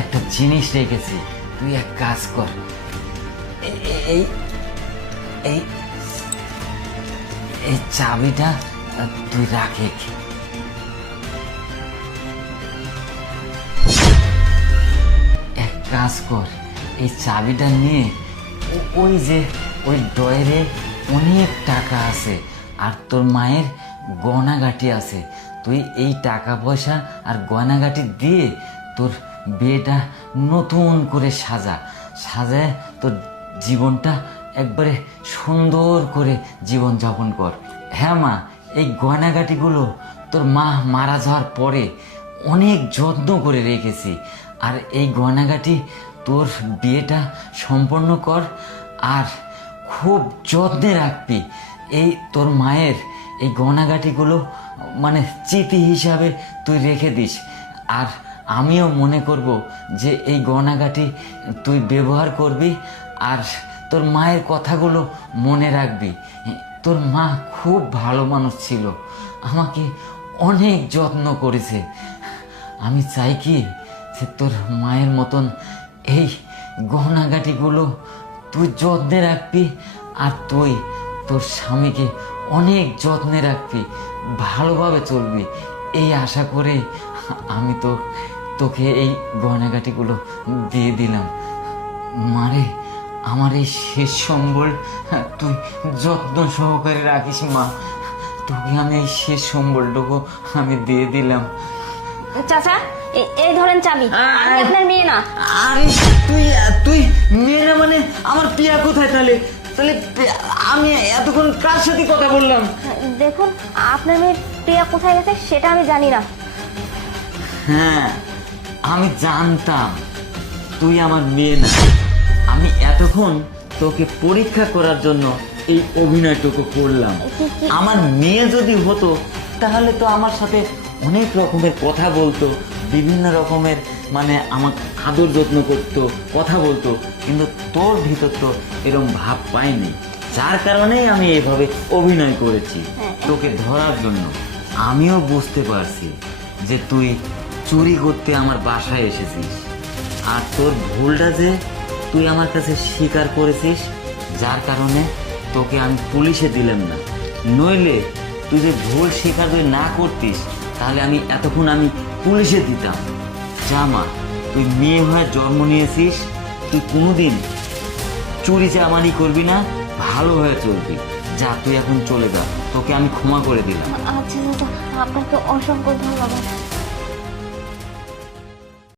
একটা জিনিস রেখেছি। তুই এক কাজ কর। এই এই এই চাবিটা তুই রাখে এক কাজ কর। এই চাবিটা নিয়ে ওই যে, ওই ডয়েরে অনেক টাকা আছে, আর তোর মায়ের গয়নাগাটি আছে। তুই এই টাকা পয়সা আর গয়নাগাটি দিয়ে তোর বিয়েটা নতুন করে সাজা। সাজায় তোর জীবনটা একবারে সুন্দর করে জীবন যাপন কর। হ্যাঁ মা, এই গয়নাগাটিগুলো তোর মা মারা যাওয়ার পরে অনেক যত্ন করে রেখেছি। আর এই গয়নাগাটি তোর বিয়েটা সম্পন্ন কর আর খুব যত্নে রাখবি। এই তোর মায়ের এই গয়নাগাটিগুলো মানে চিতি হিসাবে তুই রেখে দিস। আর আমিও মনে করব যে এই গয়নাগাটি তুই ব্যবহার করবি আর তোর মায়ের কথাগুলো মনে রাখবি। তোর মা খুব ভালো মানুষ ছিল। আমাকে অনেক যত্ন করেছে। আমি চাই কি যে তোর মায়ের মতন এই গহনাগাটিগুলো তুই যত্নে রাখবি আর তুই তোর স্বামীকে অনেক যত্নে রাখবি, ভালোভাবে চলবি। এই আশা করে আমি তো তোকে এই গয়নাগাটিগুলো দিয়ে দিলাম। মারে আমার এই শেষ সম্বল তুই যত্ন সহকারে রাখিস মা। তোকে আমি এই শেষ সম্বলটুকু আমি দিয়ে দিলাম। চাচা এই ধরেন চাবি। আমি আপনার মেয়ে না। আরে তুই তুই মেয়ে না মানে আমার পিয়া কোথায় তাহলে? তাহলে আমি এতক্ষণ কার সাথে কথা বললাম? দেখুন আপনার মেয়ের প্রিয়া কোথায় গেছে সেটা আমি জানি না। হ্যাঁ আমি জানতাম তুই আমার মেয়ে না। আমি এতক্ষণ তোকে পরীক্ষা করার জন্য এই অভিনয়টুকু করলাম। আমার মেয়ে যদি হতো তাহলে তো আমার সাথে অনেক রকমের কথা বলতো বিভিন্ন রকমের মানে আমার আদর যত্ন করতো কথা বলতো কিন্তু তোর ভিতর তো এরকম ভাব পাইনি। যার কারণেই আমি এভাবে অভিনয় করেছি। তোকে ধরার জন্য। আমিও বুঝতে পারছি যে তুই চুরি করতে আমার বাসায় এসেছিস। আর তোর ভুলটা যে তুই আমার কাছে স্বীকার করেছিস, যার কারণে তোকে আমি পুলিশে দিলাম না। নইলে তুই যে ভুল স্বীকার যদি না করতিস, তাহলে আমি এতক্ষণ আমি পুলিশে দিতাম। জামা তুই মেয়ে হয়ে জন্ম নিয়েছিস, তুই কোনোদিন চুরি চামারি করবি না, ভালো হয়ে চলবি। যা, তুই এখন চলে যা, তোকে আমি ক্ষমা করে দিলাম। আচ্ছা চাচা আপনাকে অসংখ্য ধন্যবাদ।